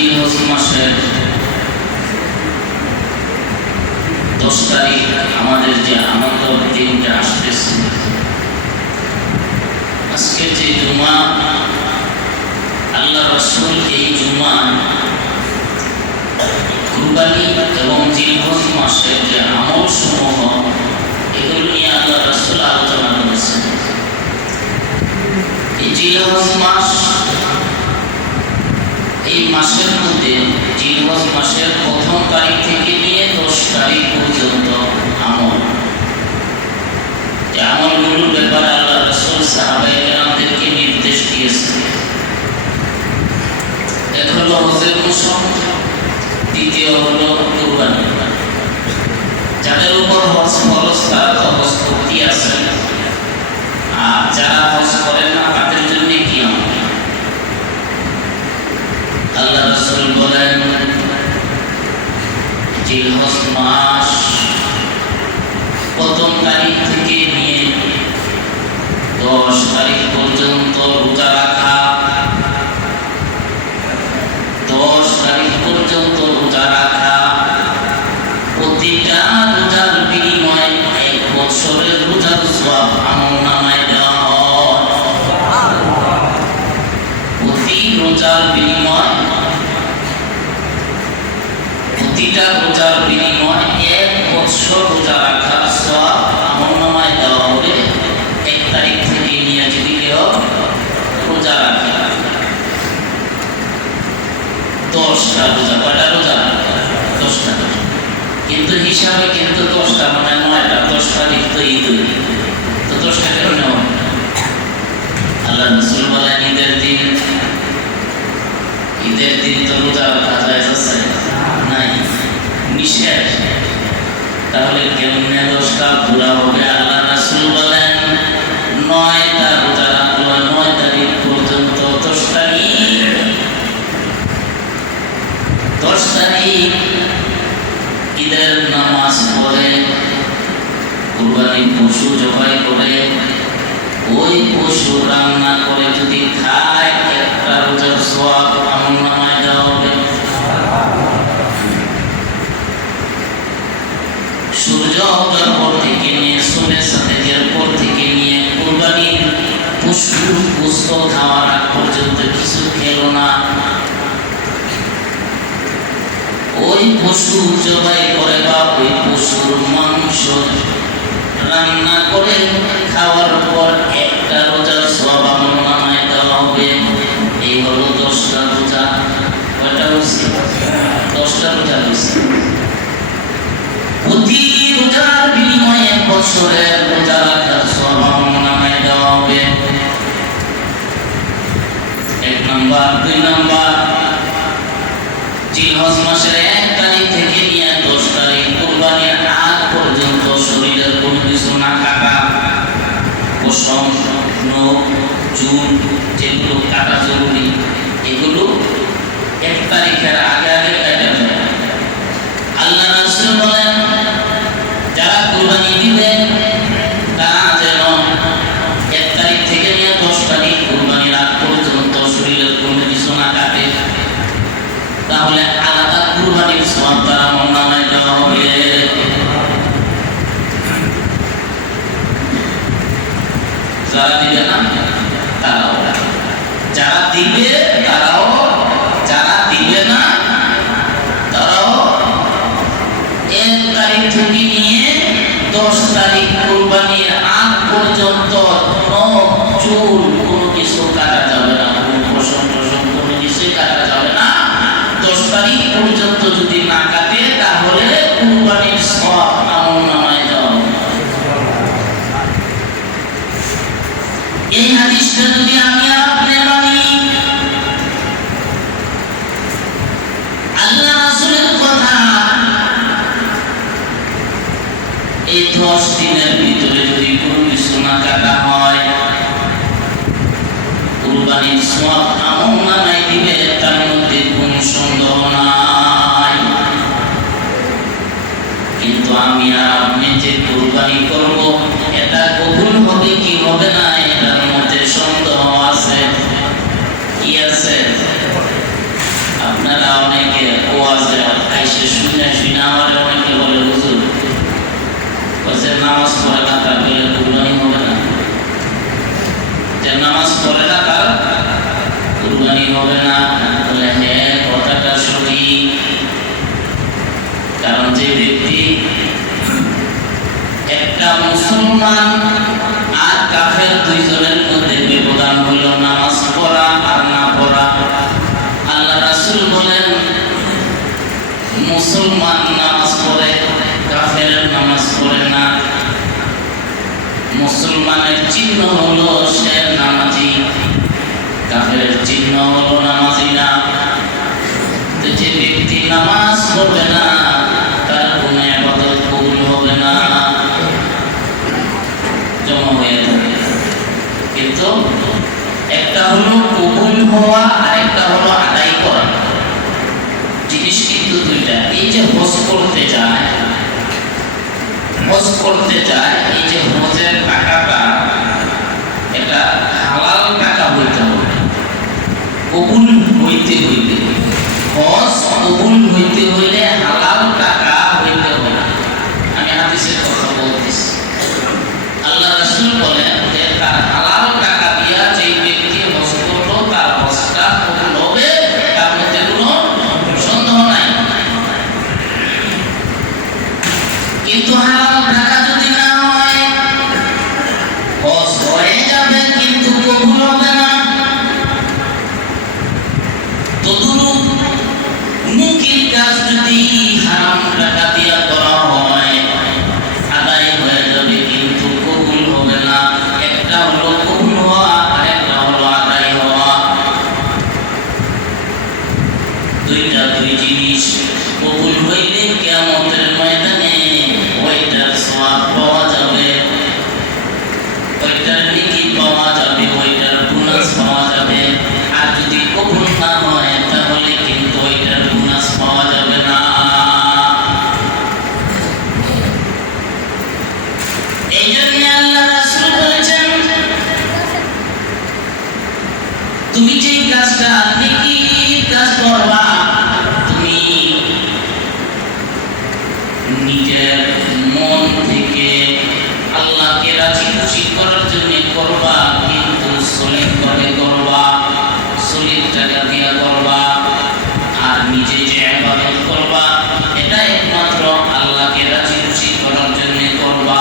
জিলহজ মাসের 10 তারিখ আমাদের যে আনন্দ দিনটা আসতেছে, আজকে যে জুমা, আল্লাহ রাসূল এই জুমা কুরবানি এবং জিলহজ মাসের যে আমল সমূহ এগুলো নিয়ে আল্লাহ রাসূল আলোচনা করেছেন। এই জিলহজ মাস, এই মাসের মধ্যে জিলহজ মাসের 1ম তারিখ থেকে নিয়ে 10 তারিখ পর্যন্ত আমল, যে আমলগুলোর ব্যাপারে আল্লাহ রাসূল সাহাবায়ে কেরামদেরকে নির্দেশ দিয়েছেন। এক হলো হজের মৌসুম, দ্বিতীয় হলো কুরবানি। যাদের উপর হজ ফরজ তারা তো হজ করতে আছেন, আর যারা হজ করেন না তাদের জন্য কি আমল? আল্লাহ রাসূল বলেন, জিলহজ মাস 1ম তারিখ থেকে নিয়ে 10 তারিখ পর্যন্ত রোজা রাখা, 10 তারিখ পর্যন্ত রোজা রাখা, প্রতিটা রোজার বিনিময়ে 1 বছরের রোজার সওয়াব আমলনামায় দেওয়া হয়। প্রতি রোজার বিনিময়ে, প্রতিটা রোজার বিনিময়ে 1 বছর রোজা রাখার সওয়াব আমলনামায় দেওয়া হবে। 1 তারিখ থেকে নিয়ে যদি কেউ রোজা রাখে, 10টা রোজা, কয়টা রোজা? 10টা। কিন্তু হিসাবে কিন্তু 10টা মানে 9টা, 10 তারিখ তো ঈদ, তো 10টা কেন নেওয়া? আল্লাহ রাসূল বলেন, ঈদের দিন তো রোজা রাখা যায় নাই, নিষেধ। তাহলে কেমনে 10টা পুরা হবে? আল্লাহ রাসূল বলেন, 9টা রোজা রাখলো, 9 তারিখ পর্যন্ত। 10 তারিখ ঈদের নামাজ পড়ে, কুরবানির পশু জবাই করে, ওই পশু রান্না করে যদি খায়, 1টা রোজার সওয়াব আমলনামায় দেওয়া হবে। সূর্য ওঠার পর থেকে নিয়ে সূর্যের সাথের পর থেকে নিয়ে কুরবানির পশুর গোশত খাওয়ার আগ পর্যন্ত কিছু খেলো না। ওই পশু জবাই করে বা ওই পশুর মাংস রান্না করে খাওয়ার পর 1টা রোজার সওয়াব আমলনামায় দেওয়া হবে। এই হলো 10টা রোজা। কয়টা হয়েছে? 10টা রোজা হয়েছে। প্রতি রোজার বিনিময়ে 1 বছরের রোজা রাখার সওয়াব আমলনামায় দেওয়া হবে। 1 নাম্বার। 2 নাম্বার, জিলহজ মাসের 1 তারিখ থেকে নিয়ে 10 তারিখ কুরবানির আগ পর্যন্ত শরীরের কোনো কিছু না কাটা, পশম, নখ, চুল যেগুলো কাটা জরুরি, এগুলো 1 তারিখের আগে আগে কাটা যাবে। আল্লাহ রাসূল বলেন, যারা কুরবানি দিবে তারা যেন 1 তারিখ থেকে নিয়ে 10 তারিখ কুরবানির আগ পর্যন্ত শরীরের কোনো কিছু না কাটে, তাহলে আলাদা কুরবানির সওয়াব তার আমলনামায় দেওয়া হবে। যারা দিবে না তারাও, যারা দিবে তারাও, যারা দিবে না তারাও 1 তারিখ থেকে নিয়ে 10 তারিখ কুরবানির আগ পর্যন্ত নখ, চুল কোনো কিছু কাটা যাবে না, কোনো পশম টশম কোনো কিছুই কাটা যাবে না। 10 তারিখ পর্যন্ত যদি না কাটে তাহলে কুরবানির সওয়াব আমলনামায় দেওয়া হবে। এই হাদিসটা যদি আমি আপনি মানি, আল্লাহ রাসূলের কথা, এই 10 দিনের ভিতরে যদি কোনো কিছু না কাটা হয়, কুরবানির সওয়াব আমলনামায় দিবে, তার মধ্যে কোনো সন্দেহ নাই। কিন্তু আমি আর আপনি যে কুরবানি করব, এটা কবুল হবে কি হবে না, এটার মধ্যে সন্দেহ আছে। কি আছে? আপনারা অনেকে ওয়াজে আইসে শুনে শুনে আমার অনেকে বলে হুজুর বলছে নামাজ পড়ে না তার গেলে কুরবানি হবে না, যে নামাজ পড়ে না তার কুরবানি হবে না। বলে হ্যাঁ, কথাটা সঠিক। কারণ যে ব্যক্তি একটা মুসলমান আর কাফের দুইজনের মধ্যে ব্যবধান হইল নামাজ পড়া আর না পড়া। আল্লাহ রাসূল বলেন মুসলমান নামাজ পড়ে, কাফের নামাজ পড়ে না। মুসলমানের চিহ্ন হলো সে নামাজি, কাফের চিহ্ন হলো নামাজি না। তো যে ব্যক্তি নামাজ পড়বে না তার কোনো ইবাদত কবুল হবে না, জমা হয়ে যাবে। কিন্তু একটা হলো কবুল হওয়া আর একটা হলো আদায় করা, জিনিস কিন্তু দুইটা। এই যে হজ করতে যায়, হজ করতে যায়, এই যে হজের টাকাটা এটা হালাল টাকা হইতে হবে, কবুল হইতে হইলে, হজ কবুল হইতে হইলে হালাল টাকা হইতে হবে। আমি হাদিসের কথা বলতেছি। আল্লাহ রাসূল বলেন যে তার হালাল টাকা দিয়া যে ব্যক্তি হজ করলো তার হজটা কবুল হবে, তার মধ্যে কোনো সন্দেহ নাই। কিন্তু হালাল টাকা যদি না হয়, হজ হয়ে যাবে কিন্তু কবুল হবে না। তদুরূপ মুকিল কাজ যদি হারাম টাকা দিয়া করা হয়, আদায় হয়ে যাবে কিন্তু কবুল হবে না। একটা হলো কবুল হওয়া আর একটা হলো আদায় হওয়া, দুইটা দুই জিনিস। কবুল হইলে কিয়ামতের ময়দানে ওইটার সওয়াব পাওয়া যাবে, ওইটার নেকি পাওয়া যাবে, ওইটার বোনাস পাওয়া যাবে। আর যদি কবুল না হয় তাহলে কিন্তু ওইটার বোনাস পাওয়া যাবে না। এই জন্য আল্লাহ রাসূল বলেছেন তুমি যে কাজটা নেকির কাজ করবা, তুমি নিজের মন থেকে আল্লাহকে রাজি খুশি করার জন্য করবা, কিন্তু সলিড ভাবে করবা, সলিড টাকা দিয়া করবা। আর নিজে যে ইবাদত করবা এটা একমাত্র আল্লাহকে রাজি খুশি করার জন্য করবা।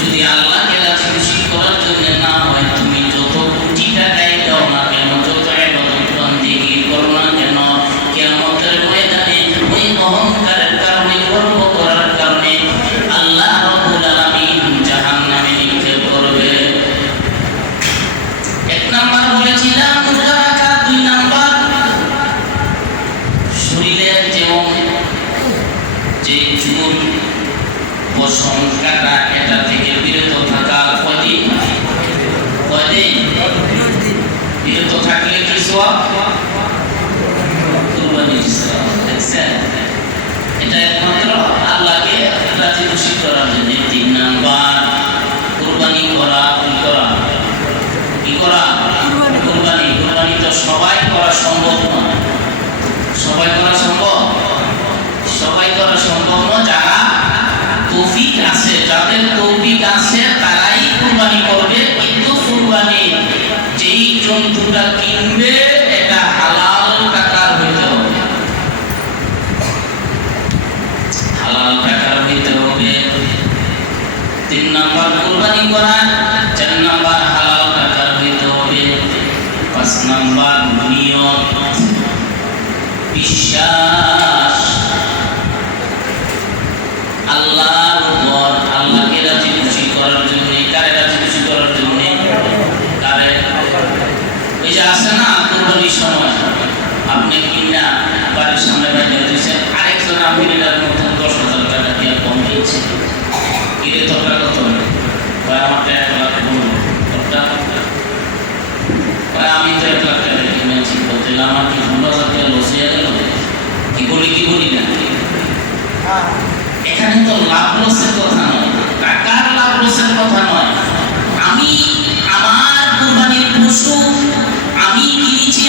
যদি আল্লাহকে রাজি খুশি করার জন্য না হয়, তুমি যত কোটি টাকাই দাও না কেন, যত ইবাদত বন্দেগী করো না কেন, কিয়ামতের ময়দানে ওই অহংকারের কারণে, গর্ব করার কারণে আল্লাহ রাব্বুল আলামিন জাহান্নামে নিক্ষেপ করবে। এক নাম্বার বলেছিলাম মুদারাকা, দুই নাম্বার শরীরের যে চুল পশম কাটা এটা থেকে বিরত থাকা। কয়দিন বিরত থাকলে কি সওয়াব? কুরবানির সওয়াব। দেখছেন, এটা একমাত্র আল্লাহকে রাজি খুশি করার জন্য। তিন নাম্বার কুরবানি করা, কি করা? কুরবানি। কুরবানি তো সবাই করা সম্ভব নয়, সবাই করা সম্ভব নয়। যারা তৌফিক আছে, যাদের তৌফিক আছে তারাই কুরবানি করবে। কিন্তু কুরবানি যেই জন্তুটা কিনবে এটা হালাল টাকার হইতে হবে, হালাল টাকার হইতে হবে। তিন নাম্বার কুরবানি করা, চার নাম্বার হালাল টাকার হইতে হবে, পাঁচ নাম্বার নিয়ত, বিশ্বাস আল্লাহর উপর, আল্লাহকে রাজি খুশি করার জন্য। কারে রাজি খুশি করার জন্য? কারে? ওই যে আছে না কুরবানির সময় আপনি কিনা বাড়ির সামনে বাইরে দিয়েছেন, আরেকজন আমিরের মতন 10,000 টাকা দিয়ে কম দিয়েছে, কিরে তোরটা কত? আমারটা 1 লাখ 15,000। আমি তো 1 লাখ টাকা কিনেছি, বলতে আমার কি 15,000 টাকা লস হয়ে গেল? কি বলি না, এখানে তো লাভ লসের কথা নয়, টাকার লাভ লসের কথা নয়। আমি আমার কুরবানির পশু আমি কিনেছি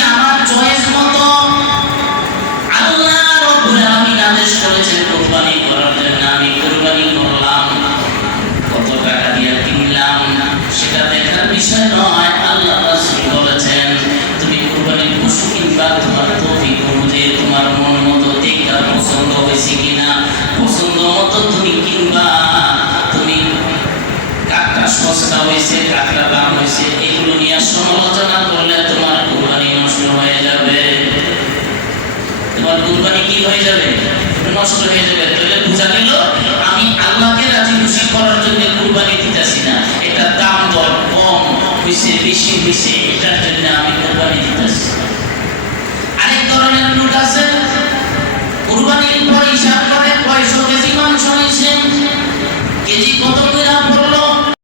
নষ্ট হয়ে যাবে। তাহলে বোঝা গেল আমি আল্লাহকে রাজি খুশি করার জন্য কুরবানি দিতেছি না, এটা দাম দর কম হয়েছে বেশি হয়েছে এটার জন্য আমি কুরবানি দিতেছি। আরেক ধরনের লোক আছে কুরবানির পর হিসাব করে 500 কেজি মাংস হয়েছে, কেজি কত করে